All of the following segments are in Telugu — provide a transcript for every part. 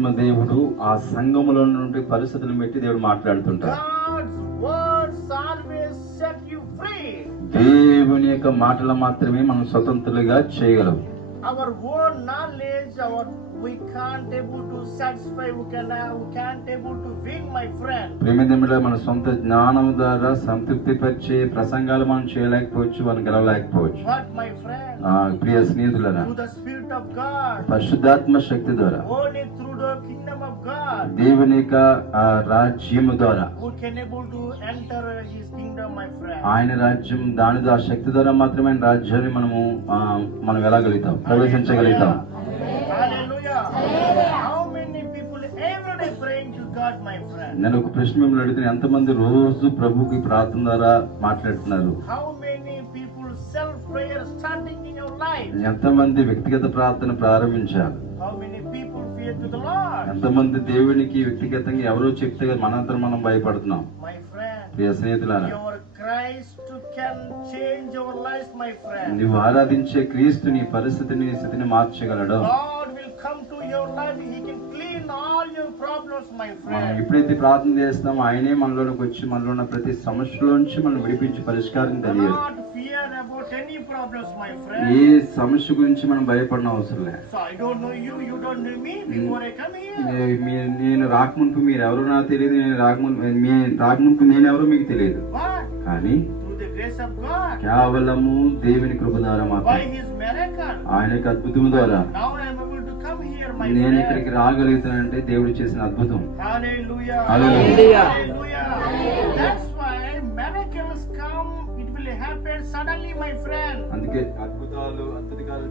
పరిశుద్ధాత్మ దేవుడు ఆ సంఘములో నుండి పరిస్థితులను బట్టి దేవుడు మాట్లాడుతుంటాడు. God's words always set you free. దేవుని యొక్క మాటలు మాత్రమే మనం స్వతంత్రులుగా చేయగలవు. Our own knowledge, we can't able to satisfy, we can't able to win, my friend. ప్రేమిదముల మన సొంత జ్ఞానం ద్వారా సంతృప్తి పరిచే ప్రసంగాలు మనం చేయలేకపోవచ్చు, మనం గెలవలేకపోవచ్చు. But my friend, ప్రియ స్నేహితులారా, through the Spirit of God, పరిశుద్ధాత్మ శక్తి ద్వారా, only through the kingdom of God, దేవుని యొక్క రాజ్యము ద్వారా we can able to enter His kingdom, my friend. ఆయన రాజ్యం, దాని ఆ శక్తి ద్వారా మాత్రమే రాజ్యాన్ని మనం వెళ్ళగలుగుతాం, ప్రవేశించగలుగుతాం. Hallelujah. How many people every day praying to God, my friend? నేను ఒక ప్రశ్న మిమ్మల్ని అడుగుతాను, ఎంతమంది రోజు ప్రభుకి ప్రార్థన ద్వారా మాట్లాడుతున్నారు? How many people self prayer starting in your life? ఎంతమంది వ్యక్తిగత ప్రార్థన ప్రారంభించారు? How many people fear to the Lord? ఎంతమంది దేవునికి వ్యక్తిగతంగా ఎవరో చెప్తే మనందరం మనం భయపడుతున్నాం? My friend, ప్రియ స్నేహితులారా, your Christ can change your life, my friend. నువ్వు ఆరాధించే క్రీస్తు నీ పరిస్థితిని, నీ స్థితిని మార్చగలడు. God will come to your life, He can clean all your problems, my మనం friend. ఎప్పుడైతే ప్రార్థన చేస్తామో ఆయనే మనలోకి వచ్చి మనలో ఉన్న ప్రతి సమస్యలోంచి మనం విడిపించి పరిష్కారం Do తెలియదు. not fear about any problems, my friend. ఏ సమస్య గురించి మనం భయపడిన అవసరం లేదు. So I don't know you, you don't know me before I come here. నేను రాకముందు మీరు ఎవరో నాకు తెలియదు, నేను రాకముందు నేను ఎవరో మీకు తెలియదు. But కానీ through the grace of God, కేవలము దేవుని కృప ద్వారా by మాత్రమే, His miracle, ఆయన యొక్క అద్భుతం ద్వారా now I am able to come here, my నేను friend. ఇక్కడికి రాగలుగుతానంటే దేవుడు చేసిన అద్భుతం. Hallelujah. Hallelujah. Hallelujah. That's why miracles come, it will happen suddenly, my friend. అందుకే అద్భుతాలు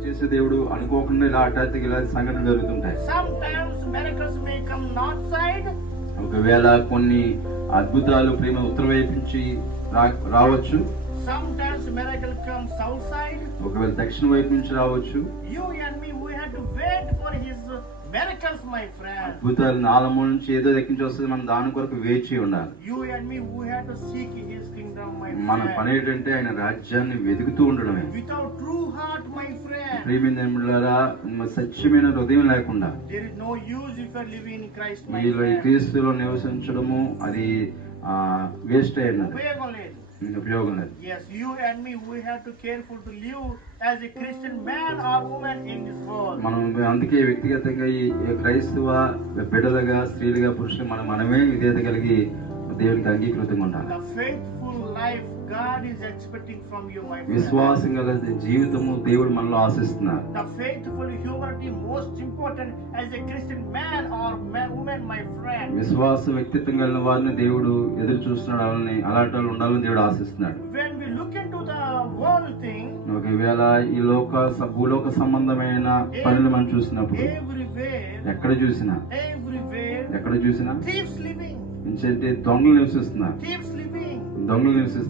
చేసే దేవుడు అనుకోకుండా ఇలా హఠాత్తుగా ఇలా సంఘటనలు జరుగుతుంటాయి. Sometimes miracles may come north side. ఒకవేళ కొన్ని అద్భుతాలు ప్రేమ ఉత్తర వైపు నుంచి రావచ్చు. Sometimes miracle comes south side. ఒకవేళ దక్షిణ వైపు నుంచి రావచ్చు. You and me, we have to wait for His miracles, my friend. అద్భుతాలు నాలుగు నుంచి ఏదో దక్కించి వస్తుంది, మనం దాని కొరకు వేచి ఉండాలి. You and me, we have to seek His kingdom, my మన friend. పని ఏంటంటే ఆయన రాజ్యాన్ని వెతుకుతూ ఉండడమే. Without true heart, my friend, ప్రియమైన సత్యమైన హృదయం లేకుండా there is no use if you are living in Christ, my మీలో ఈ friend. క్రీస్తులో నివసించడము అది వేస్ట్ అయినది, ఉపయోగం లేదు. Yes, you and me, we have to careful to live as a Christian man or woman in this world. మనం అందుకే వ్యక్తిగతంగా ఈ క్రైస్తవ బిడ్డలుగా, స్త్రీలుగా, పురుషులు మనమే విధేయత కలిగి దేవునికి అంగీకృతంగా ఉండాలి. The faithful life God is expecting from you, my friend. విశ్వాసం గల జీవితము దేవుడు మనలో ఆశిస్తున్నారు. The faithful humility most important as a Christian man or woman, my friend. విశ్వాస వ్యక్తిత్వం కలిగిన వారిని దేవుడు ఎదురు చూస్తున్నాడు, అలాంటి వాళ్ళు ఉండాలని దేవుడు ఆశిస్తున్నాడు. When we look into the world thing, ఒకవేళ ఈ భూలోక సంబంధమైన పనులు మనం చూసినప్పుడు ఎక్కడ చూసినా thieves living, ఇంకంటే దొంగలు నివసిస్తున్నారు.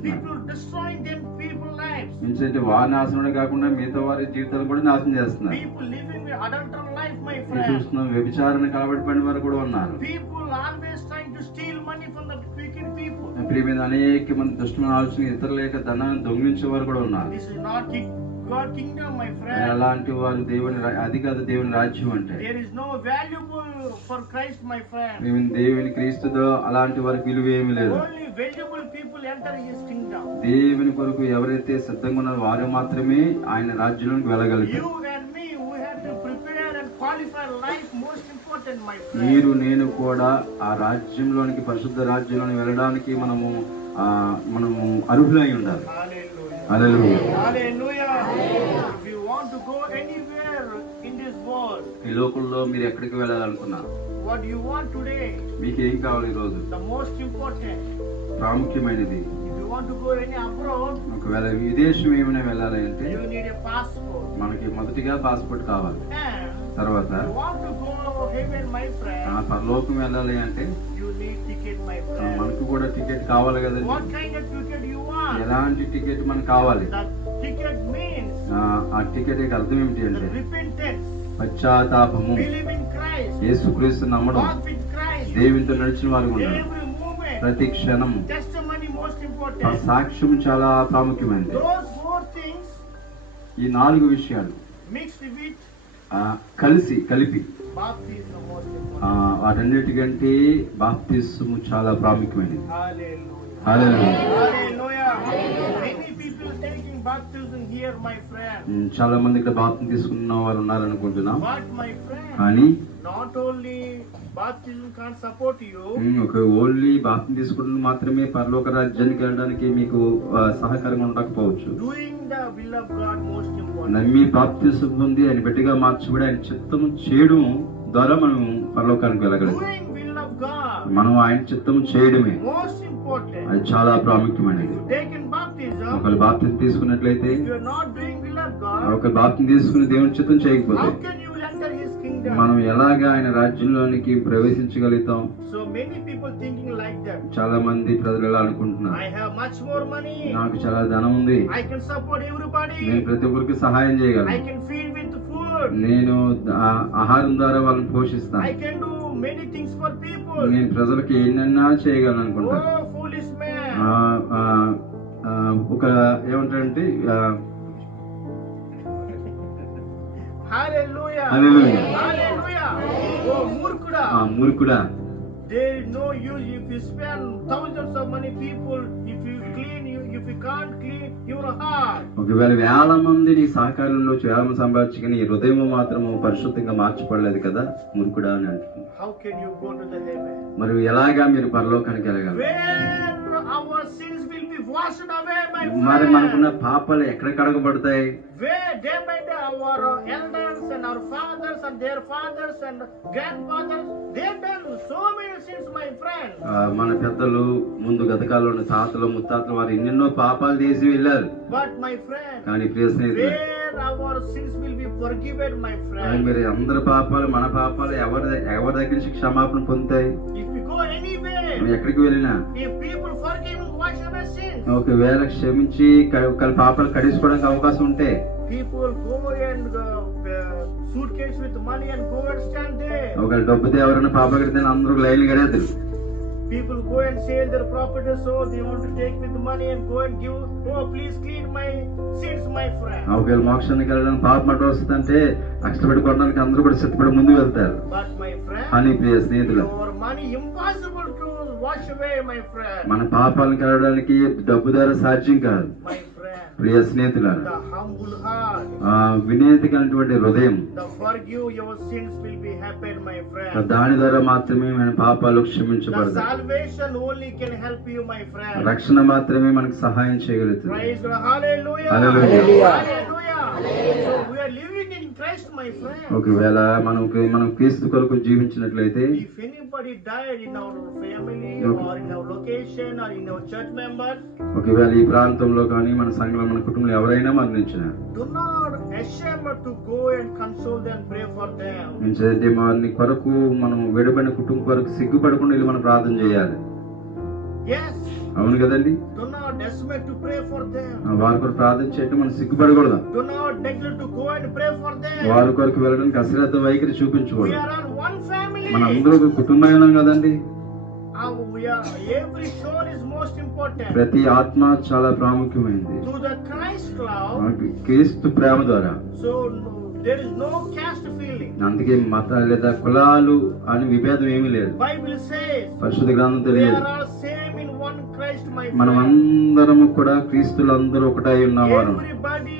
people destroying them people lives, ఇంకంటే వారి నాశనమే కాకుండా మిగతా వారి జీవితాలు కూడా నాశనం చేస్తున్నారు. people living with adulteral life, my ఇది friend. చూస్తున్నాం, వ్యభిచారణ కాబట్టి పడిన వారు కూడా ఉన్నారు. People always trying to steal money from the wicked people. ప్రియమైన అనేక మంది దుష్టమైన ఆలోచన, ఇతరుల యొక్క ధనాన్ని దొంగిలించే వారు కూడా ఉన్నారు. This is not God kingdom, my friend. అలాంటి వారు అది కాదు దేవుని రాజ్యం అంటే. There is no valuable for Christ, my friend. దేవుని క్రీస్తుతో అలాంటి వారికి విలువ ఏమీ లేదు. Only valuable people enter His kingdom. దేవుని కొరకు ఎవరైతే సిద్ధంగా ఉన్నారో వారు మాత్రమే ఆయన రాజ్యంలోకి వెళ్ళగలుగుతారు. You and me, we have to prepare and qualify life most important, my friend. మీరు నేను కూడా ఆ రాజ్యంలోనికి, పరిశుద్ధ రాజ్యంలోనికి వెళ్ళడానికి మనము అర్హులై ఉండాలి. Hallelujah. Hallelujah. If you want to go anywhere in this world, ఈ లోకంలో మీరు ఎక్కడికి వెళ్ళాలనుకున్నారు? what do you want today? మీకు ఏం కావాలి ఈ రోజు? The most important. ప్రాముఖ్యమైనది. If you want to go any abroad, ఒకవేళ విదేశం ఏమైనా వెళ్ళాలి అంటే you need a passport. మనకి మొదటిగా పాస్పోర్ట్ కావాలి. And తర్వాత you want to go heaven, my friend, పరలోకం వెళ్ళాలి అంటే you need ticket, my friend. మనకు కూడా టికెట్ కావాలి కదండి. What kind of ticket you want? ఎలాంటి టికెట్ మనకు కావాలి? The ticket means ఆ టికెట్ యొక్క అర్థం ఏమిటి అంటే the repentance, పశ్చాత్తాపము, believe in Christ, యేసుక్రీస్తు నమ్మడం, walk with Christ, దేవునితో నడిచిన వారు ఉండడం, every moment, ప్రతి క్షణం testimony most ఆ important. సాక్ష్యం చాలా ప్రాముఖ్యమైనది. Those four things ఈ 4 విషయాలు mixed with కలిపి Baptism most ఆ, important. వాటన్నిటికంటే బాప్తిస్ము చాలా ప్రాముఖ్యమైనది. Hallelujah. Hallelujah. Hallelujah. Many people taking baptism here, my friend. చాలా మంది ఇక్కడ బాప్తిసం తీసుకున్న వారు ఉన్నారనుకుంటున్నాం. But my friend, కానీ not only baptism can't support you, ఒక ఓన్లీ బాప్తిసం తీసుకున్న మాత్రమే పరలోక రాజ్యానికి వెళ్ళడానికి మీకు సహకారంగా ఉండకపోవచ్చు. doing the will of God most important. నమ్మి బాప్తిసం పొంది ఆయన బిడ్డగా మార్చబడి ఆయన చిత్తము చేయడం ద్వారా మనం పరలోకానికి వెళ్ళగలం. Doing will of God మనం ఆయన చిత్తము చేయడమే most important. అది చాలా ప్రాముఖ్యమైనది. You taken baptism, ఒకరు బాప్తిసం తీసుకున్నట్లయితే you are not doing will of God. ఒక బాప్తిసం తీసుకుని దేవుని చిత్తం చేయకపోతే How can you enter His kingdom? మనం ఎలాగా ఆయన రాజ్యంలోనికి ప్రవేశించగలుగుతాం? So many people thinking like that. చాలా మంది ప్రజలు ఎలా అనుకుంటున్నారు, I have much more money. నాకు చాలా ధనం ఉంది, I can support everybody. నేను ప్రతి ఒక్కరికి సహాయం I చేయగలను, can feed with food. నేను ఆహారం ద్వారా వాళ్ళని పోషిస్తాను, I can do many things for people. నేను ప్రజలకి ఎన్నెన్నా చేయగలను అనుకుంటాను. Oh, foolish man. ఆ, ఆ, ఆ, ఒక ఏమంటారంటే Hallelujah. Hallelujah. Hallelujah. Oh, మూర్ఖుడా. మూర్ఖుడా, There is no use if you spend thousands of money people, if you can't clean your heart. ఒకవేళ వేల మంది నీ సహకారంలో వేల మంది సంపాదించుకుని ఈ హృదయం మాత్రము పరిశుద్ధంగా మార్చబడలేదు కదా, మూర్ఖుడా అని అంటుంది. How can you go to the heaven? మరి ఎలాగా మీరు పరలోకానికి వెళ్ళగలరు? Where our sins will be washed away, my మరి మనకున్న friend. పాపాలు ఎక్కడ కడగబడతాయి? Where day by day our elders and our fathers and their fathers and grandfathers, they've done so many sins, my friend. మన పెద్దలు ముందు గతకాలంలో తాతలు ముత్తాతలు వారు ఎన్నెన్నో పాపాలు చేసి వెళ్ళారు. But my friend, కానీ ప్రియ స్నేహితులు, where our sins will be forgiven, my కానీ friend. మీరు అందరి పాపాలు మన పాపాలు ఎవరి దగ్గర నుంచి క్షమాపణ పొందుతాయి? If you go anywhere, నువ్వు ఎక్కడికి వెళ్ళినా if people forgive and wash away sins, ఒకవేళ క్షమించి పాపాలు కడిసుకోవడానికి అవకాశం ఉంటే people go and suitcase with money and go and stand there. ఒకవేళ డబ్బుతో ఎవరైనా పాపాలు కడితే అందరూ లైన్లు కడేద్దరు. People go and sell their property, so they want to take with money and go and give. Oh, please clean my sins, my friend. ఒకవేళ మోక్షానికి వెళ్ళడానికి పాపం అడ్డు వస్తుందంటే కష్టపడి కొనడానికి అందరూ కూడా సిద్ధపడి ముందు వెళ్తారు. But my friend, అని ప్రియ స్నేహితులు, your money impossible to wash away, my friend. మన పాపాలను కడగడానికి డబ్బు ద్వారా సాధ్యం కాదు. My friend, ప్రియ స్నేహితులారా, the humble heart, వినేతి కలిగినటువంటి హృదయం, the forgive your sins will be happen, my friend. దాని ద్వారా మాత్రమే మన పాపాలు The క్షమించబడతాయి. salvation only can help you, my friend. రక్షణ మాత్రమే మనకు సహాయం చేయగలుగుతుంది. Praise God. Hallelujah. Hallelujah. Hallelujah. So we are living in Christ, my friend. ఒకవేళ మనం క్రీస్తు కొరకు జీవించినట్లయితే, If anybody died in our family or in our location or in our church members, ఒకవేళ ఈ ప్రాంతంలో కానీ మన సంఘంలో మన కుటుంబంలో ఎవరైనా మరణించిన, do not ashamed to go and console them, pray for them. అంటే వారిని కొరకు మనం విడబడిన కుటుంబం కొరకు సిగ్గుపడకుండా వెళ్ళి మనం ప్రార్థన చేయాలి. Yes. అవును కదండి? Do not ashamed to pray for them. వారి కొరకు ప్రార్థన చేయడం మనం సిగ్గుపడకూడదు. Do not neglect to go and pray for them. వారి కొరకు వెళ్ళడానికి అశ్రద్ధ వైఖరి We చూపించకూడదు. are all one family. మన అందరూ ఒక కుటుంబమే ఉన్నాం కదండి. Every soul is most important. ప్రతి ఆత్మ చాలా ప్రాముఖ్యమైనది. Through the Christ love, మనకి క్రీస్తు ప్రేమ ద్వారా. so there is no caste feeling. అందుకే మతాలు లేదా కులాలు అని విభేదం ఏమీ లేదు. Bible says పరిశుద్ధ గ్రంథం we తెలియదు. are all same in one Christ, my మనం friend. అందరము కూడా క్రీస్తులు అందరూ ఒకటై ఉన్నవారు. Everybody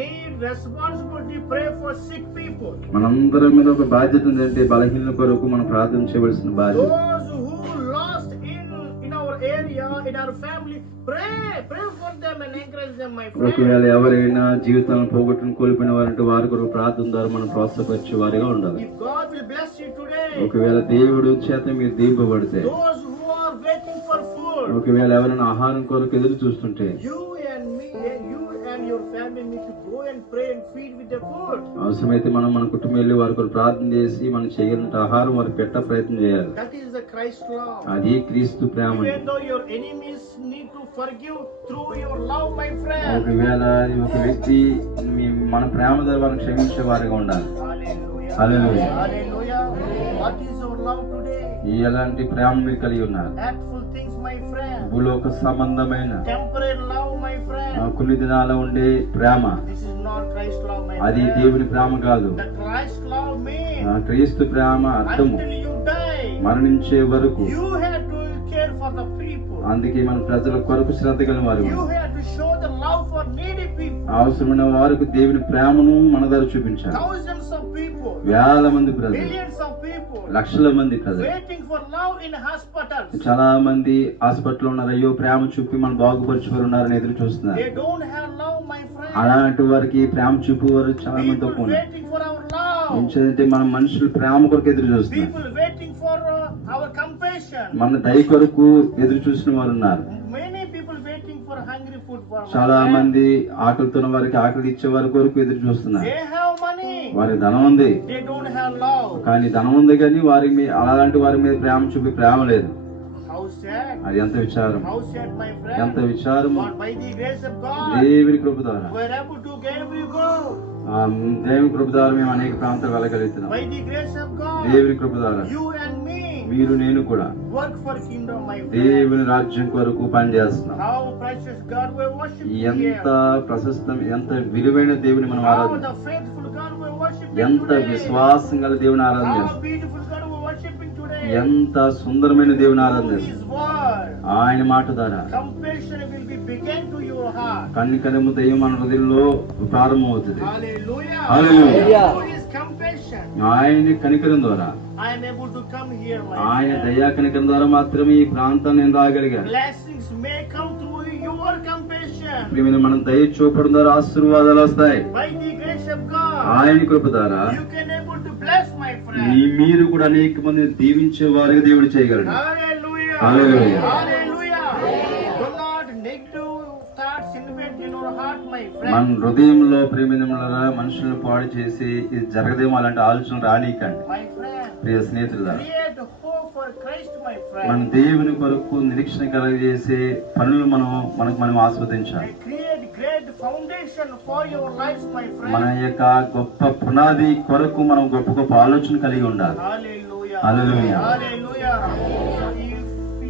need responsibility pray for sick people. మనందరి మీద ఒక బాధ్యత ఉందంటే బలహీనల కొరకు మనం ప్రార్థన చేయవలసిన బాధ్యత. Those who lost in our area, in our family, pray for them and encourage them, my friend. ఒకవేళ ఎవరైనా జీవితాలను పోగొట్టుకుని కోల్పోయిన వారంటే వారి కొరకు ప్రార్థన ద్వారా మనం ప్రోత్సహించే వారిగా ఉండాలి. If God will bless you today, ఒకవేళ దేవుడు చేత మీరు దీపబడితే, those who are waiting for food, ఒకవేళ ఎవరైనా ఆహారం కొరకు ఎదురు చూస్తుంటే, you and your family need to go and pray and feed with the food. అవసరమైతే మనం మన కుటుంబం వెళ్ళి వారి కొరకు ప్రార్థన చేసి మనం చేయగలిగిన ఆహారం వారికి పెట్ట ప్రయత్నం చేయాలి. That is the Christ love. అది క్రీస్తు ప్రేమ. Even though your enemies need to forgive through your love, my friend. ఒకవేళ ఒక వ్యక్తి మన ప్రేమ ద్వారా వారిని క్షమించే వారిగా ఉండాలి. Hallelujah. Hallelujah. Hallelujah. What is your love today? ఎలాంటి ప్రేమ మీరు కలిగి ఉన్నారు? Earthful things, my friend. భూలోక సంబంధమైన Temporary love, my friend. కొన్ని దినాల ఉండే ప్రేమ, This is not Christ love, my అది friend. దేవుని ప్రేమ కాదు. The Christ love means క్రీస్తు ప్రేమ అర్థము until you die, మరణించే వరకు. you have to care for the people. అందుకే మన ప్రజల కొరకు శ్రద్ధ కలిగిన వారు, You have to show the love for needy people. అవసరమైన వారికి దేవుని ప్రేమను మన ద్వారా చూపించాలి. Thousands of people, వేల మంది ప్రజలు, millions of people లక్షల మంది ప్రజలు waiting for love in hospitals. చాలా మంది హాస్పిటల్ ఉన్నారు, అయ్యో ప్రేమ చూపి మనం బాగుపరిచేవారు ఉన్నారని ఎదురు చూస్తున్నారు. They don't have love, my friend. అలాంటి వారికి ప్రేమ చూపేవారు చాలా మంది People తక్కువ ఉన్నారు. waiting for our love. ఏంటంటే మనం మనుషులు ప్రేమ కొరకు ఎదురు చూస్తున్నారు, People waiting for our compassion. మన దయ కొరకు ఎదురు చూసిన వారు ఉన్నారు. Many people waiting for hungry food for my చాలా friend. మంది ఆకలితున్న వారికి ఆకలి ఇచ్చే వారి కొరకు ఎదురు చూస్తున్నారు. They have money. వారికి ధనం ఉంది, They don't have love. కానీ ధనం ఉంది కానీ వారి మీద అలాంటి వారి మీద ప్రేమ చూపి ప్రేమ లేదు. How sad. అది ఎంత విచారం, How sad, my ఎంత friend. విచారము. But by the grace of God, దేవుని కృప ద్వారా, we are able to wherever you go. దేవుని కృప ద్వారా మేము అనేక ప్రాంతాలు వెళ్ళగలుగుతున్నాం. By the grace of God, దేవుని కృప ద్వారా you and me మీరు నేను కూడా work for kingdom, my friend. దేవుని రాజ్యం కొరకు పనిచేస్తున్నాం. How precious God we worship ఎంత here. ప్రశస్తం, ఎంత విలువైన దేవుని మనం How ఆరాధన, the faithful God we worship ఎంత today. విశ్వాసం గల దేవుని ఆరాధన How చేస్తాం, beautiful God we worshiping today. ఎంత సుందరమైన దేవుని ఆరాధన Through చేస్తాం. His word, ఆయన మాట ద్వారా compassion will be begin to your heart. కన్నికరము దయ్యం మన హృదయంలో ప్రారంభమవుతుంది. Hallelujah. Hallelujah. Through His compassion, ఆయన కనికరం ద్వారా, I am able to come here, my ఆయన friend. దయా కనికరం ద్వారా మాత్రమే ఈ ప్రాంతాన్ని నేను రాగలిగాను. Blessings may come through your compassion. ప్రియమైన మనం దయ చూపడం ద్వారా ఆశీర్వాదాలు వస్తాయి. By the grace of God, ఆయన కృప ద్వారా you can able to bless, my friend. మీరు కూడా అనేక మంది దీవించే వారికి దేవుడు చేయగలడు. Hallelujah. Hallelujah. Hallelujah. Do not negative thoughts invent in your heart, my మన friend. హృదయంలో ప్రేమిదములరా మనుషులను పాడు చేసి ఇది జరగదేమో అలాంటి ఆలోచనలు రానీకండి. My friend, ప్రియ స్నేహితులారా, create hope for Christ, my మన friend. దేవుని కొరకు నిరీక్షణ కలగజేసే పనులు మనం ఆస్వాదించాలి. Create great foundation for your lives, my మన friend. యొక్క గొప్ప పునాది కొరకు మనం గొప్ప గొప్ప ఆలోచన కలిగి ఉండాలి. Hallelujah. Hallelujah. Hallelujah. So if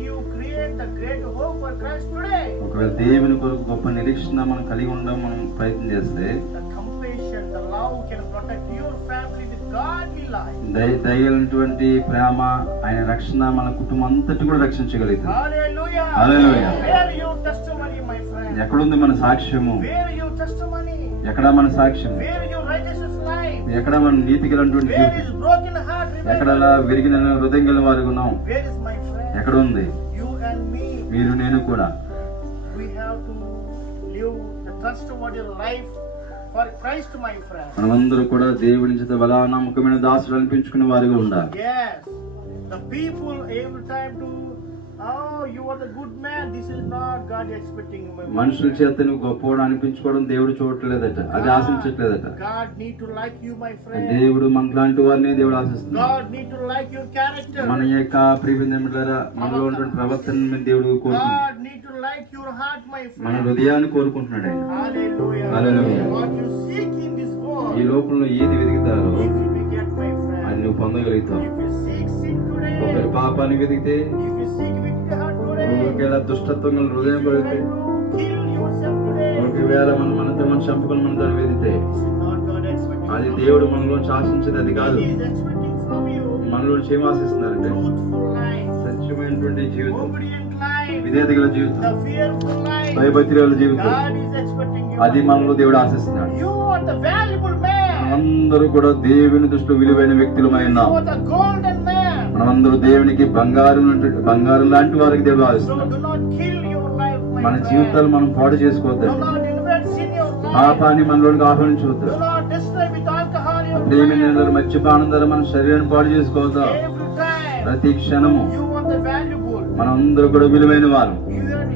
you create the great hope for Christ today, ఒకవేళ దేవుని కొరకు గొప్ప నిరీక్షణ మనం కలిగి ఉండడం మనం ప్రయత్నం చేస్తే the compassion, the love can protect your family with godly life. దయగలిగినటువంటి ప్రేమ, ఆయన రక్షణ మన కుటుంబం అంతటి కూడా రక్షించగలుగుతుంది. Hallelujah. Hallelujah. Where your testimony, my friend? ఎక్కడుంది మన సాక్ష్యము? Where your testimony? ఎక్కడ మన సాక్ష్యము? Where your righteous life? ఎక్కడ మన నీతి గలటువంటి Where జీవితం? is broken heart? ఎక్కడ Remember? విరిగిన హృదయం గల వారికి ఉన్నాం? Where is my friend? ఎక్కడ ఉంది? You and me. మీరు నేను కూడా We have to live the trustworthy life for Christ, my friend. మనమందరూ కూడా దేవుని చేత బలా నమ్మకమైన దాసులు అనిపించుకునే వారిగా ఉండాలి. Yes. The people every time to, oh, you are the good man. This is not God expecting. మనుషుల చేత నువ్వు గొప్పవాడు అనిపించుకోవడం దేవుడు చూడట్లేదట, అది ఆశించట్లేదట. God need to like you, my friend. దేవుడు మనలాంటి వారిని దేవుడు ఆశిస్తున్నాడు. God need to like your character. మన యొక్క ప్రియమిత్రులారా, మనలో ఉన్నటువంటి ప్రవర్తన దేవుడు కోరుకుంటున్నాడు. God need to like your heart, my మన friend. హృదయాన్ని కోరుకుంటున్నాడు ఆయన. Hallelujah. Hallelujah. What you seek in this ఈ world, లోకంలో ఏది వెతుకుతారో if you will get, my అది friend. నువ్వు పొందగలుగుతావు. If you seek sin ఒకరి today, పాపాన్ని వెతికితే, if you seek wicked heart today, ఒకవేళ దుష్టత్వం గల హృదయం if you పడితే, try to kill yourself today, ఒకవేళ మనతో మనం చంపుకొని మన దాన్ని వెతికితే, this is not God expecting అది from దేవుడు you. మనలో ఆశించేది అది కాదు. He is expecting from you మనలో ఏం ఆశిస్తున్నారంటే truthful life, సత్యమైనటువంటి జీవితం, obedient life, విధేయత గల జీవితం, the fearful life. భయభక్తి గల జీవితం, God is expecting you. అది మనలో దేవుడు ఆశిస్తున్నాడు. You are the valuable man. మనమందరూ కూడా దేవుని దృష్టిలో విలువైన వ్యక్తులమై You ఉన్నాం. are the golden man. మనమందరూ దేవునికి బంగారం లాంటి వారికి దేవుడు So ఆశిస్తున్నాడు. do not kill your life, my మన friend. జీవితాలు మనం పాడు చేసుకోవద్దు. Do not invest in your life. పాపాన్ని మనలోకి ఆహ్వానించవద్దు. Do not destroy with alcohol your ప్రేమిని life. మద్యపానం ద్వారా మన శరీరాన్ని పాడు చేసుకోవద్దు. Every time ప్రతి క్షణము you are the valuable. మనందరూ కూడా విలువైన వారు.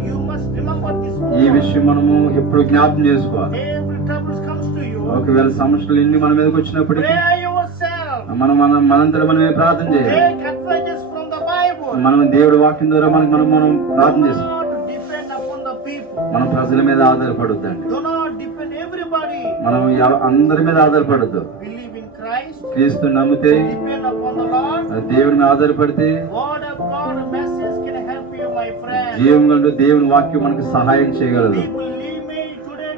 You must remember this ఈ word. విషయం మనము ఎప్పుడు జ్ఞాపకం చేసుకోవాలి. Every trouble comes to you. ఒకవేళ సమస్యలు ఎన్ని మన మీదకి వచ్చినప్పటికీ Pray yourself. మనంతట మనమే ప్రార్థన చేయాలి. Take advices from the Bible. మనం దేవుడి వాక్యం ద్వారా మనం ప్రార్థన Do చేస్తాం. not depend upon the people. మనం ప్రజల మీద ఆధారపడొద్దండి. Do not depend everybody. మనం అందరి మీద ఆధారపడద్దు. Believe in Christ. క్రీస్తు నమ్మితే, Depend upon the Lord. దేవుని మీద ఆధారపడితే Word of God message can help you, my friend. జీవం గల దేవుని వాక్యం మనకు సహాయం చేయగలదు. People leave me today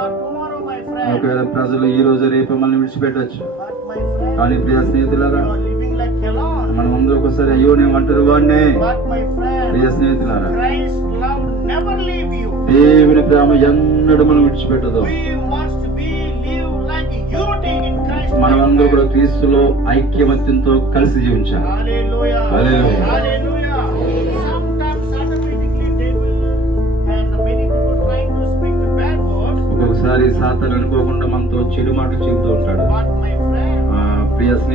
or tomorrow, my friend. ఒకవేళ ప్రజలు ఈ రోజు రేపు మనల్ని విడిచిపెట్టవచ్చు. But my friend, కానీ ప్రియ స్నేహితులారా, you are living like alone. మనం అందరూ ఒకసారి అయ్యో నేను ఒంటరి వాడినే. But my friend, ప్రియ స్నేహితులారా, Christ's love never leave you. దేవుని ప్రేమ ఎన్నడూ మనం విడిచిపెట్టదు. We must be live like unity in Christ. మనం అందరూ కూడా క్రీస్తులో ఐక్యమత్యంతో కలిసి జీవించాలి. Hallelujah. Hallelujah. Hallelujah. Sometimes automatically they will, and many people trying to speak the bad words. ఒక్కొక్కసారి సాతాను అనుకోకుండా మనతో చెడు మాటలు చెబుతూ ఉంటాడు. But my friend, ప్రియ స్నేహితులారా,